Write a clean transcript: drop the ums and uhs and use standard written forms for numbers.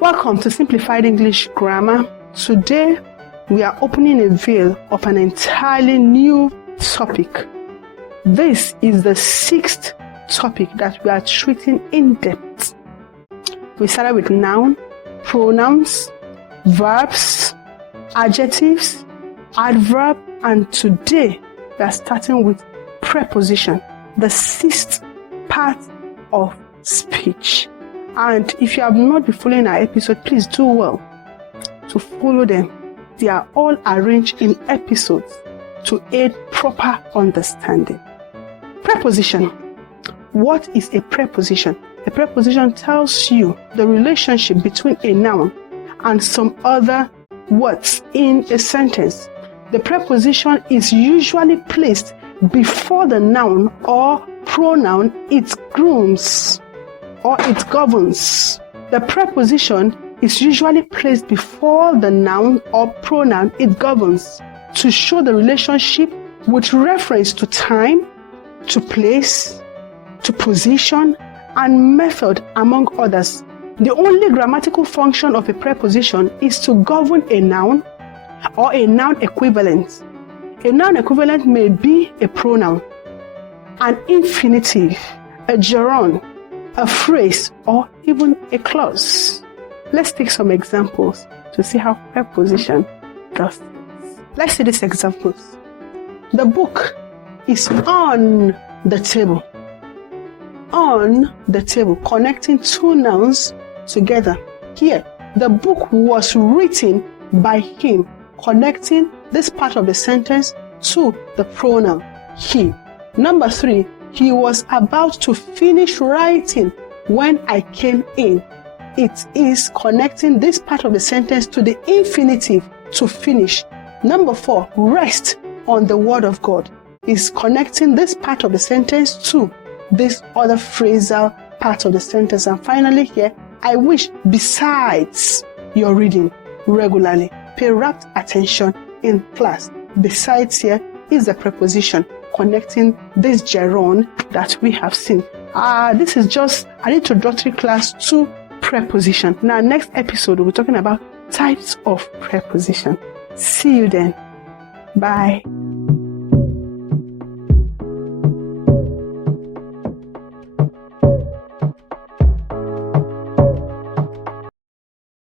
Welcome to Simplified English Grammar. Today, we are opening a veil of an entirely new topic. This is the 6th topic that we are treating in depth. We started with noun, pronouns, verbs, adjectives, adverb, and today we are starting with preposition, the 6th part of speech. And if you have not been following our episode, please do well to follow them. They are all arranged in episodes to aid proper understanding. Preposition. What is a preposition? A preposition tells you the relationship between a noun and some other words in a sentence. The preposition is usually placed before the noun or pronoun it grooms or it governs. The preposition is usually placed before the noun or pronoun it governs to show the relationship with reference to time, to place, to position, and method, among others. The only grammatical function of a preposition is to govern a noun or a noun equivalent. A noun equivalent may be a pronoun, an infinitive, a gerund, a phrase, or even a clause. Let's take some examples to see how preposition does this. Let's see these examples. The book is on the table. On the table, connecting two nouns together. Here, the book was written by him, connecting this part of the sentence to the pronoun he. Number 3, he was about to finish writing when I came in. It is connecting this part of the sentence to the infinitive, to finish. Number 4, rest on the word of God, is connecting this part of the sentence to this other phrasal part of the sentence. And finally here, I wish, besides your reading regularly. Pay rapt attention in class. Besides here is the preposition connecting this gerund that we have seen. This is just an introductory class to preposition. Now, next episode, we'll be talking about types of preposition. See you then. Bye.